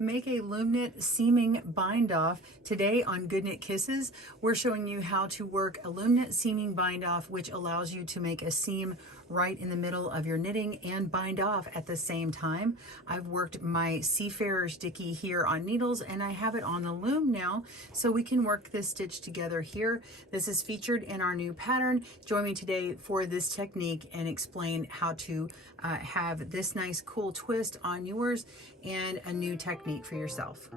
Make a Loom Knit seaming bind off. Today on GoodKnit Kisses, we're showing you how to work a Loom Knit seaming bind off, which allows you to make a seam right in the middle of your knitting and bind off at the same time. I've worked my Seafarer's Dickie here on needles and I have it on the loom now, so we can work this stitch together here. This is featured in our new pattern. Join me today for this technique and explain how to have this nice cool twist on yours and a new technique for yourself.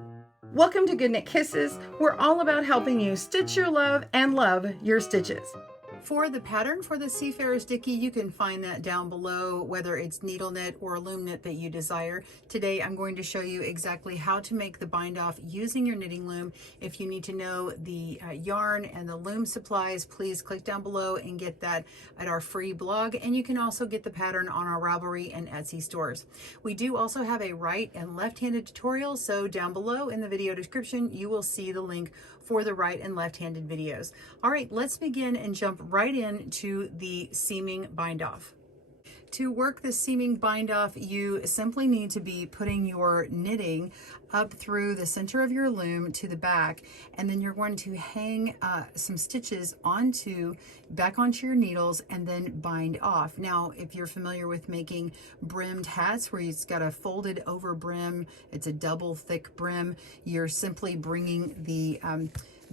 Welcome to GoodKnit Kisses. We're all about helping you stitch your love and love your stitches. For the pattern for the Seafarer's Dickie, you can find that down below, whether it's needle knit or loom knit that you desire. Today, I'm going to show you exactly how to make the bind off using your knitting loom. If you need to know the yarn and the loom supplies, please click down below and get that at our free blog. And you can also get the pattern on our Ravelry and Etsy stores. We do also have a right and left-handed tutorial, so down below in the video description, you will see the link for the right and left-handed videos. All right, let's begin and jump right into the seaming bind off. To work the seaming bind off, you simply need to be putting your knitting up through the center of your loom to the back, and then you're going to hang some stitches back onto your needles and then bind off. Now, if you're familiar with making brimmed hats where it's got a folded over brim, it's a double thick brim, you're simply bringing the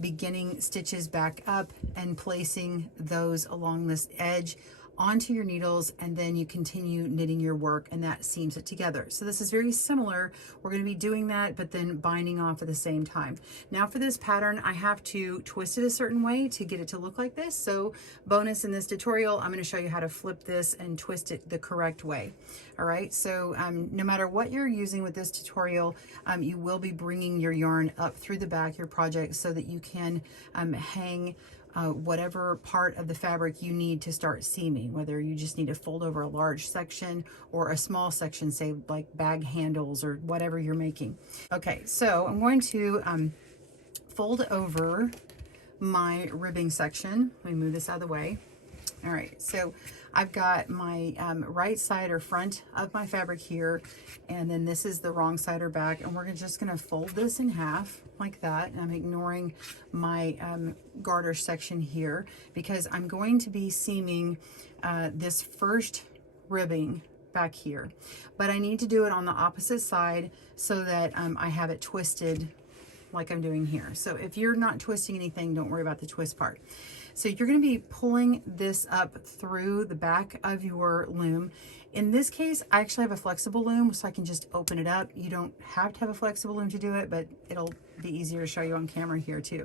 beginning stitches back up and placing those along this edge onto your needles, and then you continue knitting your work and that seams it together. So this is very similar. We're going to be doing that, but then binding off at the same time. Now for this pattern, I have to twist it a certain way to get it to look like this. So bonus in this tutorial, I'm going to show you how to flip this and twist it the correct way. All right, so no matter what you're using with this tutorial, you will be bringing your yarn up through the back of your project so that you can hang whatever part of the fabric you need to start seaming, whether you just need to fold over a large section or a small section, say like bag handles or whatever you're making. Okay, so I'm going to fold over my ribbing section. Let me move this out of the way. All right, so I've got my right side or front of my fabric here, and then this is the wrong side or back, and we're just gonna fold this in half like that. And I'm ignoring my garter section here because I'm going to be seaming this first ribbing back here, but I need to do it on the opposite side so that I have it twisted like I'm doing here. So if you're not twisting anything, don't worry about the twist part. So you're going to be pulling this up through the back of your loom. In this case, I actually have a flexible loom, so I can just open it up. You don't have to have a flexible loom to do it, but it'll be easier to show you on camera here too.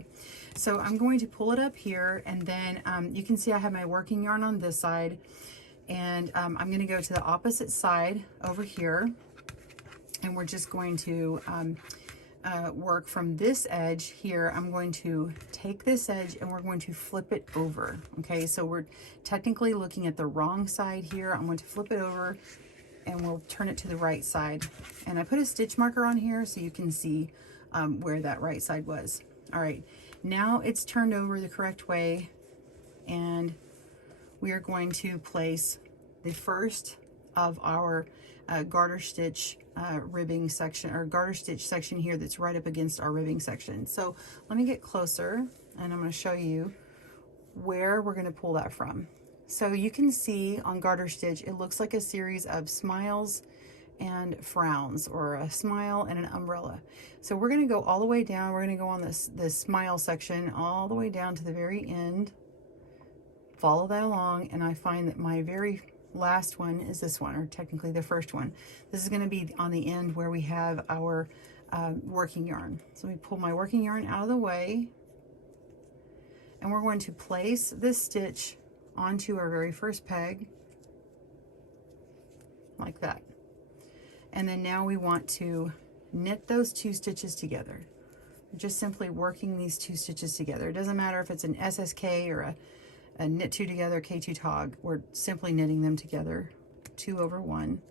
So I'm going to pull it up here, and then you can see I have my working yarn on this side, and I'm going to go to the opposite side over here, and we're just going to work from this edge here. I'm going to take this edge and we're going to flip it over. Okay, so we're technically looking at the wrong side here. I'm going to flip it over and we'll turn it to the right side. And I put a stitch marker on here so you can see where that right side was. All right, now it's turned over the correct way, and we are going to place the first of our garter stitch ribbing section, or garter stitch section here that's right up against our ribbing section. So let me get closer and I'm going to show you where we're going to pull that from. So you can see on garter stitch, it looks like a series of smiles and frowns, or a smile and an umbrella. So we're going to go all the way down. We're going to go on this smile section all the way down to the very end. Follow that along, and I find that my very last one is this one, or technically the first one. This is going to be on the end where we have our working yarn. So we pull my working yarn out of the way, and we're going to place this stitch onto our very first peg like that. And then now we want to knit those two stitches together. Just simply working these two stitches together. It doesn't matter if it's an SSK or a knit two together, K2 tog. We're simply knitting them together, 2 over 1.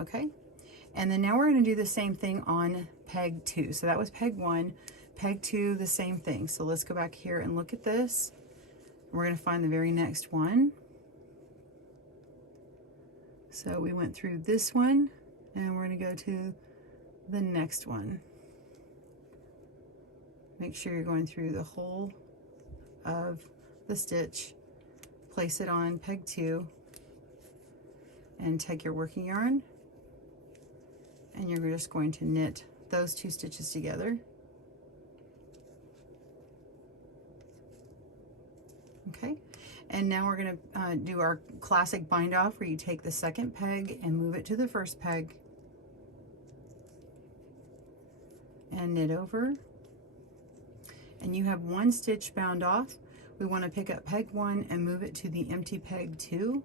Okay, and then now we're going to do the same thing on peg 2. So that was peg 1, peg 2, the same thing. So let's go back here and look at this. We're going to find the very next one. So we went through this one, and we're going to go to the next one. Make sure you're going through the whole of the stitch. Place it on peg 2 and take your working yarn, and you're just going to knit those 2 stitches together. Okay, and now we're going to do our classic bind off where you take the second peg and move it to the first peg and knit over, and you have 1 stitch bound off. We want to pick up peg 1 and move it to the empty peg 2,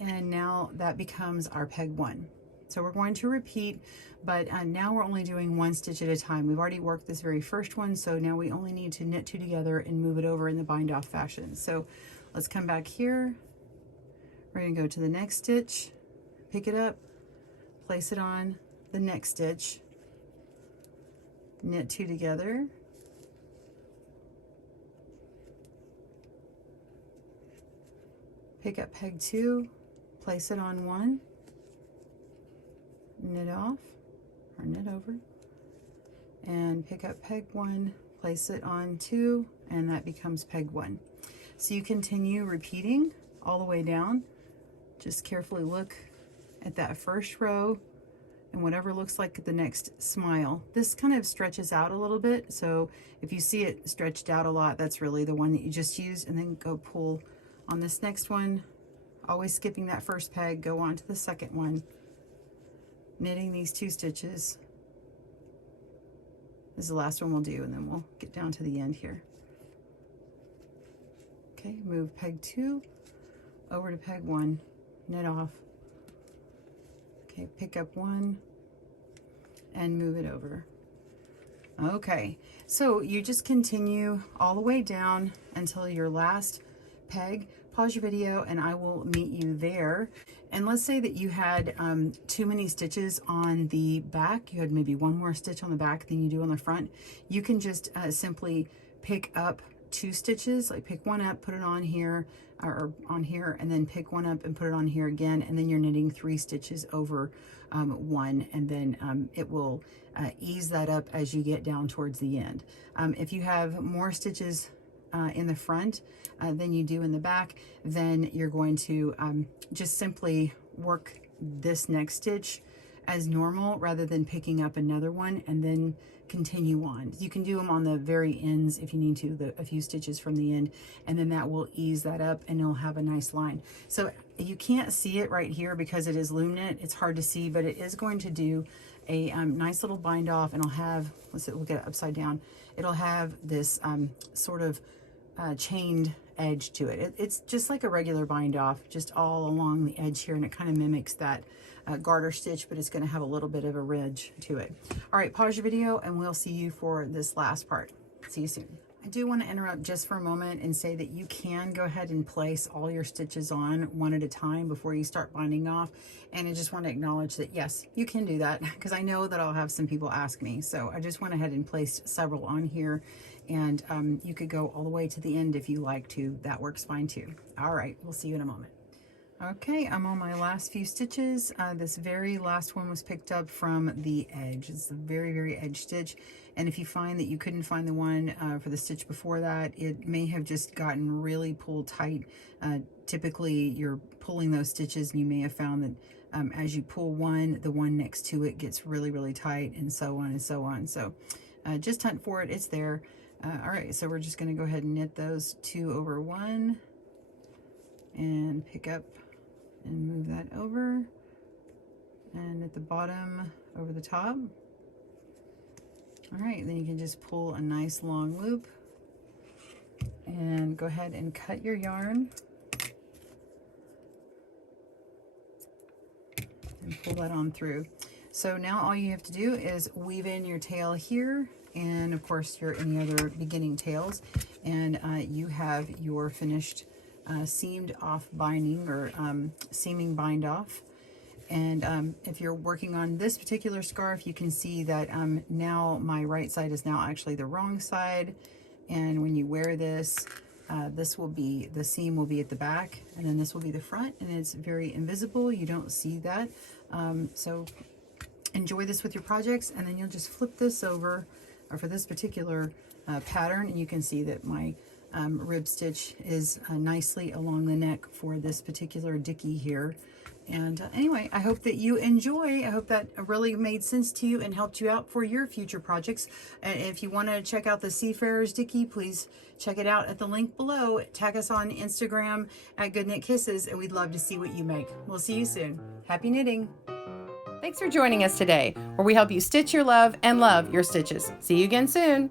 and now that becomes our peg 1. So we're going to repeat, but now we're only doing 1 stitch at a time. We've already worked this very first one, so now we only need to knit 2 together and move it over in the bind off fashion. So let's come back here. We're going to go to the next stitch, pick it up, place it on the next stitch, knit 2 together, pick up peg 2, place it on 1, knit off or knit over, and pick up peg 1, place it on 2, and that becomes peg 1. So you continue repeating all the way down. Just carefully look at that first row and whatever looks like the next smile. This kind of stretches out a little bit, so if you see it stretched out a lot, that's really the one that you just used, and then go pull on this next one, always skipping that first peg, go on to the second one, knitting these 2 stitches. This is the last one we'll do, and then we'll get down to the end here. Okay, move peg 2 over to peg 1, knit off. Okay, pick up 1 and move it over. Okay, so you just continue all the way down until your last peg. Pause your video and I will meet you there. And let's say that you had too many stitches on the back. You had maybe 1 more stitch on the back than you do on the front. You can just simply pick up 2 stitches, like pick 1 up, put it on here, or on here, and then pick 1 up and put it on here again, and then you're knitting 3 stitches over 1, and then it will ease that up as you get down towards the end. If you have more stitches in the front than you do in the back, then you're going to just simply work this next stitch as normal rather than picking up another one and then continue on. You can do them on the very ends if you need to, a few stitches from the end, and then that will ease that up and you'll have a nice line. So you can't see it right here because it is Loom Knit. It's hard to see, but it is going to do a nice little bind off, and I'll have, we'll get it upside down. It'll have this sort of chained edge to it. It's just like a regular bind off, just all along the edge here, and it kind of mimics that garter stitch, but it's going to have a little bit of a ridge to it. All right, pause your video and we'll see you for this last part. See you soon. I do want to interrupt just for a moment and say that you can go ahead and place all your stitches on one at a time before you start binding off. And I just want to acknowledge that, yes, you can do that, because I know that I'll have some people ask me. So I just went ahead and placed several on here, and you could go all the way to the end if you like to. That works fine too. All right, we'll see you in a moment. Okay, I'm on my last few stitches. This very last one was picked up from the edge. It's the very, very edge stitch. And if you find that you couldn't find the one for the stitch before that, it may have just gotten really pulled tight. Typically, you're pulling those stitches, and you may have found that as you pull one, the one next to it gets really, really tight, and so on and so on. So just hunt for it. It's there. All right, so we're just going to go ahead and knit those 2 over 1 and pick up and move that over, and at the bottom over the top. All right, then you can just pull a nice long loop and go ahead and cut your yarn and pull that on through. So now all you have to do is weave in your tail here, and of course your any other beginning tails, and you have your finished seamed off binding, or seaming bind off. And if you're working on this particular scarf, you can see that now my right side is now actually the wrong side, and when you wear this, this will be, the seam will be at the back, and then this will be the front, and it's very invisible. You don't see that. So enjoy this with your projects, and then you'll just flip this over for this particular pattern, and you can see that my rib stitch is nicely along the neck for this particular Dickie here. And anyway, I hope that you enjoy. I hope that really made sense to you and helped you out for your future projects. And if you want to check out the Seafarer's Dickie, please check it out at the link below. Tag us on Instagram at GoodKnit Kisses, and we'd love to see what you make. We'll see you soon. Happy knitting. Thanks for joining us today, where we help you stitch your love and love your stitches. See you again soon.